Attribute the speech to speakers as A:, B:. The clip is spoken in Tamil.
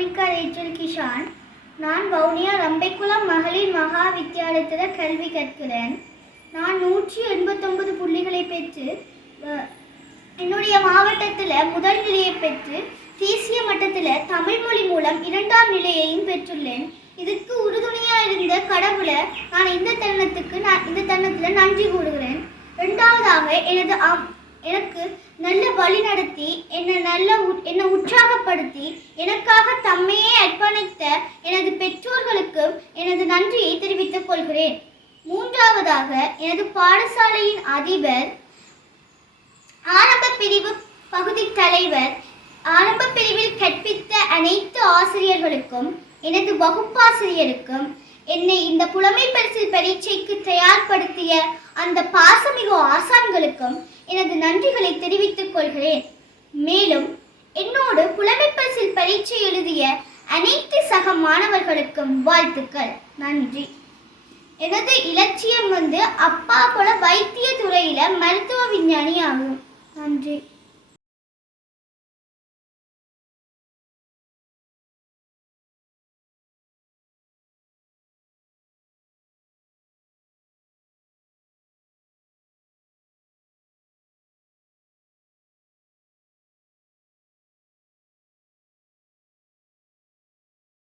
A: மோனிகா ரேச்சல் கிஷான் நான் வவுனியா ரம்பைக்குளம் மகளிர் மகா வித்தியாலயத்தில் கல்வி கற்கிறேன். நான் நூற்றி எண்பத்தொன்பது புள்ளிகளை பெற்று என்னுடைய மாவட்டத்தில் முதல் நிலையை பெற்று தேசிய மட்டத்தில் தமிழ் மொழி மூலம் இரண்டாம் நிலையையும் பெற்றுள்ளேன். இதுக்கு உறுதுணையாக இருந்த கடவுளை நான் இந்த தருணத்துக்கு நான் இந்த தருணத்தில் நன்றி கூறுகிறேன். ரெண்டாவதாக எனது அம் எனக்கு நல்ல வழி நடத்தி என்னை நல்ல என்னை உற்சாகப்படுத்தி எனக்காக தம்மையே அர்ப்பணித்த எனது பெற்றோர்களுக்கும் எனது நன்றியை தெரிவித்துக் கொள்கிறேன். மூன்றாவதாக எனது பாடசாலையின் அதிபர் ஆரம்ப பிரிவு பகுதி தலைவர் ஆரம்ப பிரிவில் கற்பித்த அனைத்து ஆசிரியர்களுக்கும் எனது வகுப்பாசிரியருக்கும் என்னை இந்த புலமை பரிசில் பரீட்சைக்கு தயார்படுத்திய அந்த பாசமிகு ஆசான்களுக்கும் எனது நன்றிகளை தெரிவித்துக் கொள்கிறேன். மேலும் என்னோடு புலமை பரிசில் பரீட்சை எழுதிய அனைத்து சக மாணவர்களுக்கும் வாழ்த்துக்கள். நன்றி. எனது இலட்சியம் வந்து அப்பா போல வைத்திய துறையில மருத்துவ விஞ்ஞானி ஆகும் நன்றி.